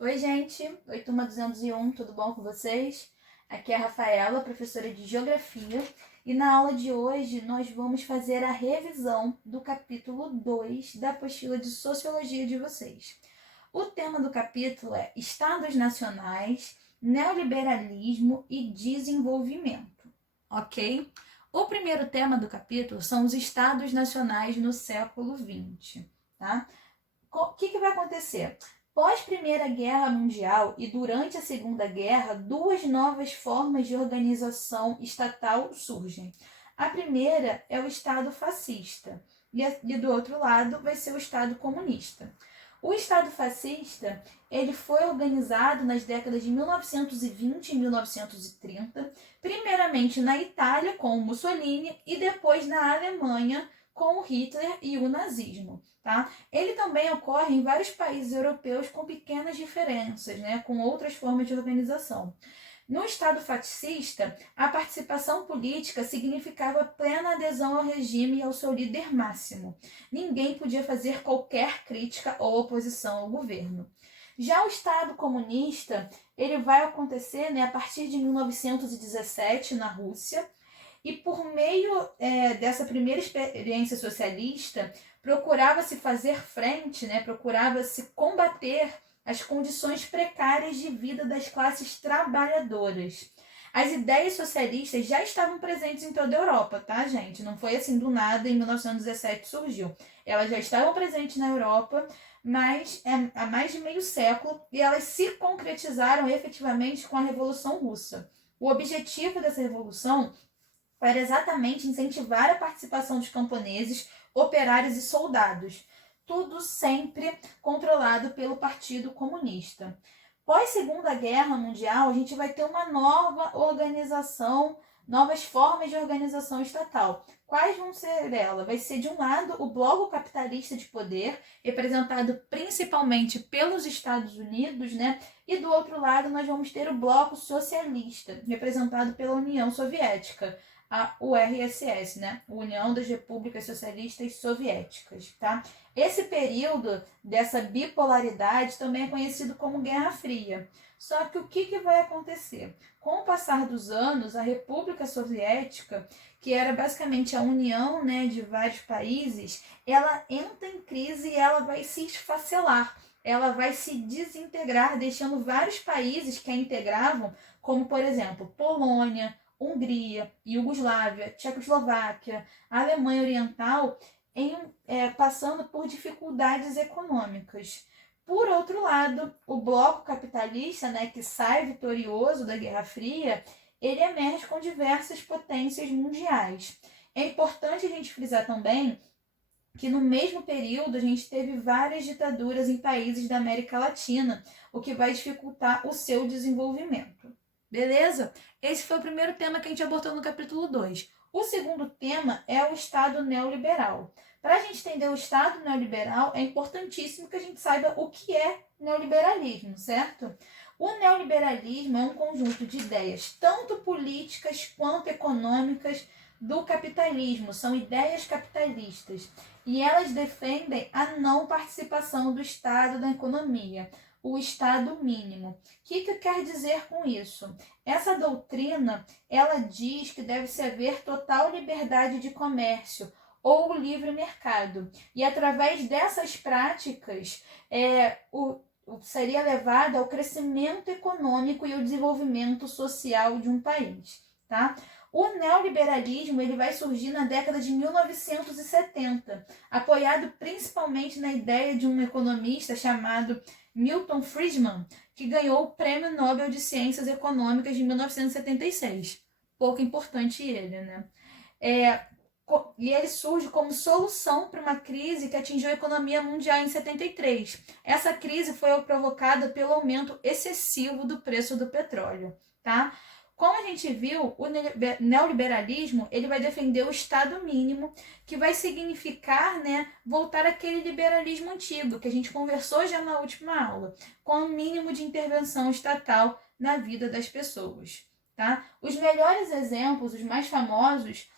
Oi, gente! Oi, turma 201, tudo bom com vocês? Aqui é a Rafaela, professora de Geografia, e na aula de hoje nós vamos fazer a revisão do capítulo 2 da apostila de Sociologia de vocês. O tema do capítulo é Estados Nacionais, Neoliberalismo e Desenvolvimento, ok? O primeiro tema do capítulo são os Estados Nacionais no século XX, tá? O que vai acontecer? Pós Primeira Guerra Mundial e durante a Segunda Guerra, duas novas formas de organização estatal surgem. A primeira é o Estado fascista e do outro lado vai ser o Estado comunista. O Estado fascista ele foi organizado nas décadas de 1920 e 1930, primeiramente na Itália com o Mussolini e depois na Alemanha com o Hitler e o nazismo. Tá? Ele também ocorre em vários países europeus com pequenas diferenças, né, com outras formas de organização. No Estado fascista, a participação política significava plena adesão ao regime e ao seu líder máximo. Ninguém podia fazer qualquer crítica ou oposição ao governo. Já o Estado comunista, ele vai acontecer, né, a partir de 1917 na Rússia, e por meio dessa primeira experiência socialista, procurava-se fazer frente, né, procurava-se combater as condições precárias de vida das classes trabalhadoras. As ideias socialistas já estavam presentes em toda a Europa, tá, gente? Não foi assim do nada, em 1917 surgiu. Elas já estavam presentes na Europa, mas há mais de meio século, e elas se concretizaram efetivamente com a Revolução Russa. O objetivo dessa revolução era exatamente incentivar a participação dos camponeses, operários e soldados, tudo sempre controlado pelo Partido Comunista. Pós Segunda Guerra Mundial, a gente vai ter uma nova organização, novas formas de organização estatal. Quais vão ser elas? Vai ser, de um lado, o bloco capitalista de poder, representado principalmente pelos Estados Unidos, né? E do outro lado, nós vamos ter o bloco socialista, representado pela União Soviética, a URSS, né? União das Repúblicas Socialistas Soviéticas, tá? Esse período dessa bipolaridade também é conhecido como Guerra Fria. Só que o que vai acontecer? Com o passar dos anos, a República Soviética, que era basicamente a união, né, de vários países, ela entra em crise e ela vai se esfacelar. Ela vai se desintegrar, deixando vários países que a integravam, como, por exemplo, Polônia, Hungria, Iugoslávia, Tchecoslováquia, Alemanha Oriental, passando por dificuldades econômicas. Por outro lado, o bloco capitalista, né, que sai vitorioso da Guerra Fria, ele emerge com diversas potências mundiais. É importante a gente frisar também que no mesmo período a gente teve várias ditaduras em países da América Latina, o que vai dificultar o seu desenvolvimento. Beleza? Esse foi o primeiro tema que a gente abordou no capítulo 2. O segundo tema é o Estado neoliberal. Para a gente entender o Estado neoliberal, é importantíssimo que a gente saiba o que é neoliberalismo, certo? O neoliberalismo é um conjunto de ideias, tanto políticas quanto econômicas, do capitalismo. São ideias capitalistas. E elas defendem a não participação do Estado na economia, o Estado mínimo. O que quer dizer com isso? Essa doutrina, ela diz que deve-se haver total liberdade de comércio ou livre mercado. E através dessas práticas, seria levado ao crescimento econômico e ao desenvolvimento social de um país, tá? O neoliberalismo ele vai surgir na década de 1970, apoiado principalmente na ideia de um economista chamado Milton Friedman, que ganhou o Prêmio Nobel de Ciências Econômicas de 1976. Pouco importante ele, né? E ele surge como solução para uma crise que atingiu a economia mundial em 73. Essa crise foi provocada pelo aumento excessivo do preço do petróleo, tá? Como a gente viu, o neoliberalismo ele vai defender o Estado mínimo, que vai significar, né, voltar àquele liberalismo antigo, que a gente conversou já na última aula, com o mínimo de intervenção estatal na vida das pessoas. Tá? Os melhores exemplos, os mais famosos,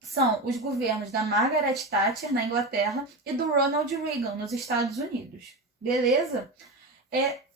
são os governos da Margaret Thatcher, na Inglaterra, e do Ronald Reagan, nos Estados Unidos. Beleza?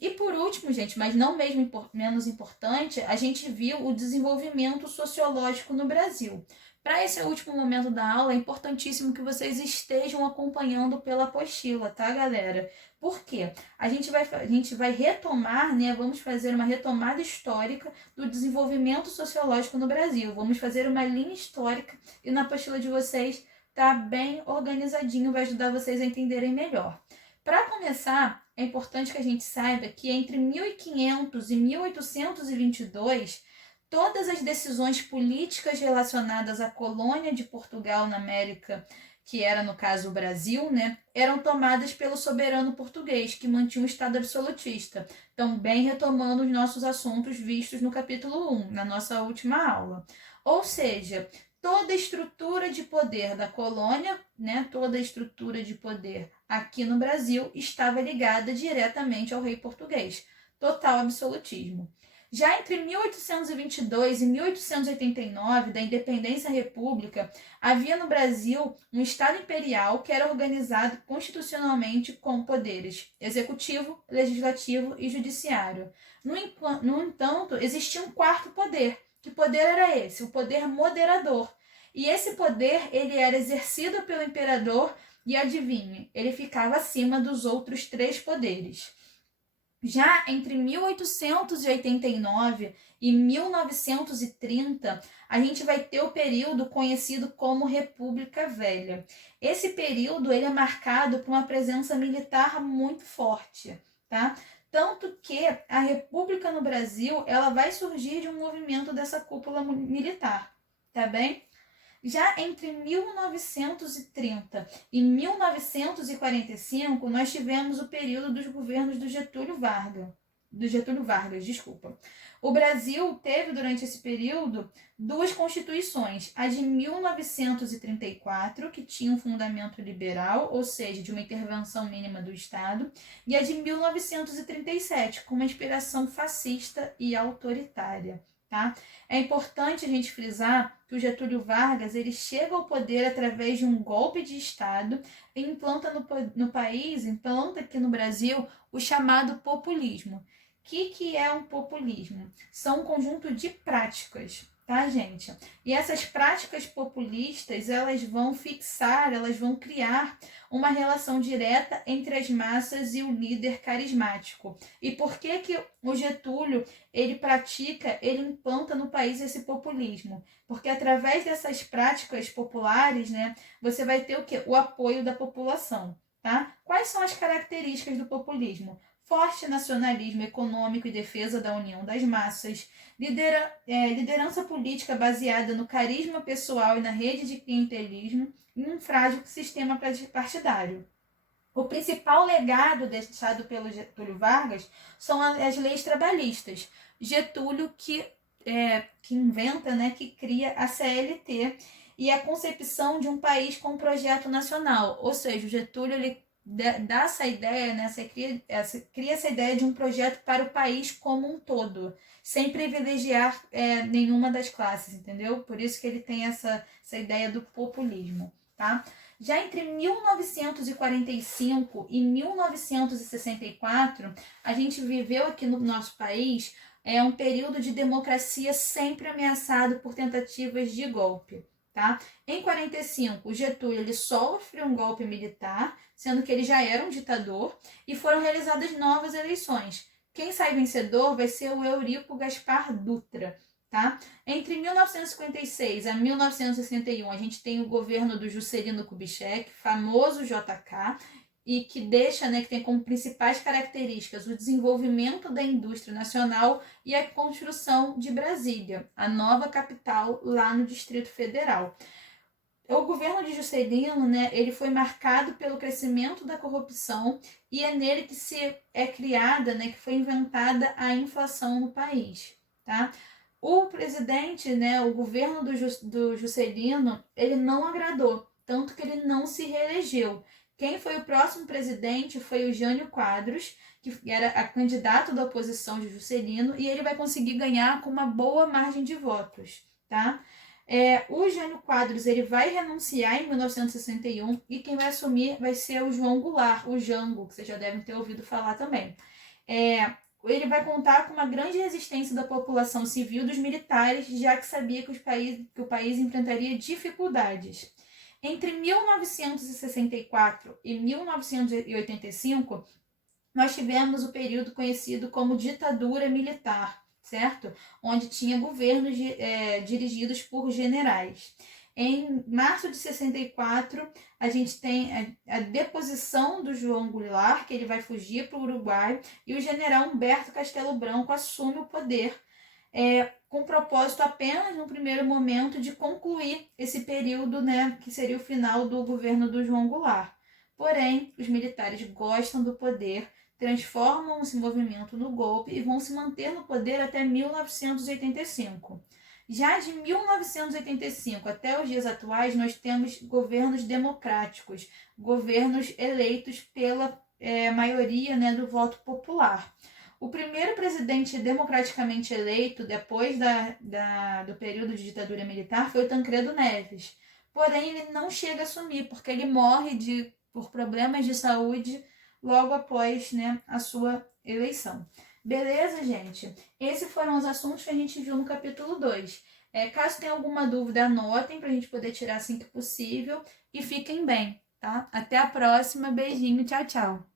E por último, gente, mas não mesmo menos importante, a gente viu o desenvolvimento sociológico no Brasil. Para esse último momento da aula, é importantíssimo que vocês estejam acompanhando pela apostila, tá, galera? Por quê? A gente vai retomar, né? Vamos fazer uma retomada histórica do desenvolvimento sociológico no Brasil. Vamos fazer uma linha histórica e na apostila de vocês tá bem organizadinho, vai ajudar vocês a entenderem melhor. Para começar, é importante que a gente saiba que entre 1500 e 1822, todas as decisões políticas relacionadas à colônia de Portugal na América, que era no caso o Brasil, né, eram tomadas pelo soberano português, que mantinha um Estado absolutista. Então, bem retomando os nossos assuntos vistos no capítulo 1, na nossa última aula. Ou seja, toda a estrutura de poder da colônia, né, toda a estrutura de poder aqui no Brasil estava ligada diretamente ao rei português. Total absolutismo. Já entre 1822 e 1889, da independência república, havia no Brasil um Estado imperial que era organizado constitucionalmente com poderes executivo, legislativo e judiciário. No entanto, existia um quarto poder. Que poder era esse? O poder moderador. E esse poder ele era exercido pelo imperador e, adivinhe, ele ficava acima dos outros 3 poderes. Já entre 1889 e 1930, a gente vai ter o período conhecido como República Velha. Esse período ele é marcado por uma presença militar muito forte, tá? Tanto que a República no Brasil ela vai surgir de um movimento dessa cúpula militar, tá bem? Já entre 1930 e 1945, nós tivemos o período dos governos do Getúlio Vargas. O Brasil teve, durante esse período, 2 constituições. A de 1934, que tinha um fundamento liberal, ou seja, de uma intervenção mínima do Estado, e a de 1937, com uma inspiração fascista e autoritária. Tá? É importante a gente frisar que o Getúlio Vargas ele chega ao poder através de um golpe de Estado e implanta no país, implanta aqui no Brasil, o chamado populismo. O que é um populismo? São um conjunto de práticas, tá, gente? E essas práticas populistas, elas vão criar uma relação direta entre as massas e o líder carismático. E por que o Getúlio, ele implanta no país esse populismo? Porque através dessas práticas populares, né, você vai ter o quê? O apoio da população, tá? Quais são as características do populismo? Forte nacionalismo econômico e defesa da união das massas, liderança política baseada no carisma pessoal e na rede de clientelismo e um frágil sistema partidário. O principal legado deixado pelo Getúlio Vargas são as leis trabalhistas. Getúlio que inventa, né, que cria a CLT e a concepção de um país com um projeto nacional. Ou seja, o Getúlio ele dá essa ideia, né, cria essa ideia de um projeto para o país como um todo, sem privilegiar nenhuma das classes, entendeu? Por isso que ele tem essa ideia do populismo, tá? Já entre 1945 e 1964, a gente viveu aqui no nosso país um período de democracia sempre ameaçado por tentativas de golpe. Tá? Em 45, o Getúlio ele sofre um golpe militar, sendo que ele já era um ditador, e foram realizadas novas eleições. Quem sai vencedor vai ser o Eurico Gaspar Dutra. Tá? Entre 1956 a 1961, a gente tem o governo do Juscelino Kubitschek, famoso JK, e que que tem como principais características o desenvolvimento da indústria nacional e a construção de Brasília, a nova capital lá no Distrito Federal. O governo de Juscelino, né, ele foi marcado pelo crescimento da corrupção e é nele que criada, né, que foi inventada a inflação no país, tá? O presidente, né, o governo do Juscelino, ele não agradou, tanto que ele não se reelegeu. Quem foi o próximo presidente foi o Jânio Quadros, que era a candidato da oposição de Juscelino, e ele vai conseguir ganhar com uma boa margem de votos, tá? O Jânio Quadros ele vai renunciar em 1961 e quem vai assumir vai ser o João Goulart, o Jango, que vocês já devem ter ouvido falar também. Ele vai contar com uma grande resistência da população civil e dos militares, já que sabia que o país enfrentaria dificuldades. Entre 1964 e 1985, nós tivemos o período conhecido como ditadura militar, certo? Onde tinha governos dirigidos por generais. Em março de 64, a gente tem a deposição do João Goulart, que ele vai fugir para o Uruguai, e o general Humberto Castelo Branco assume o poder, com o propósito apenas, no primeiro momento, de concluir esse período, né, que seria o final do governo do João Goulart. Porém, os militares gostam do poder, transformam esse movimento no golpe e vão se manter no poder até 1985. Já de 1985 até os dias atuais, nós temos governos democráticos, governos eleitos pela maioria, né, do voto popular. O primeiro presidente democraticamente eleito depois do período de ditadura militar foi o Tancredo Neves. Porém, ele não chega a assumir, porque ele morre por problemas de saúde logo após, né, a sua eleição. Beleza, gente? Esses foram os assuntos que a gente viu no capítulo 2. Caso tenha alguma dúvida, anotem para a gente poder tirar assim que possível. E fiquem bem, tá? Até a próxima. Beijinho. Tchau, tchau.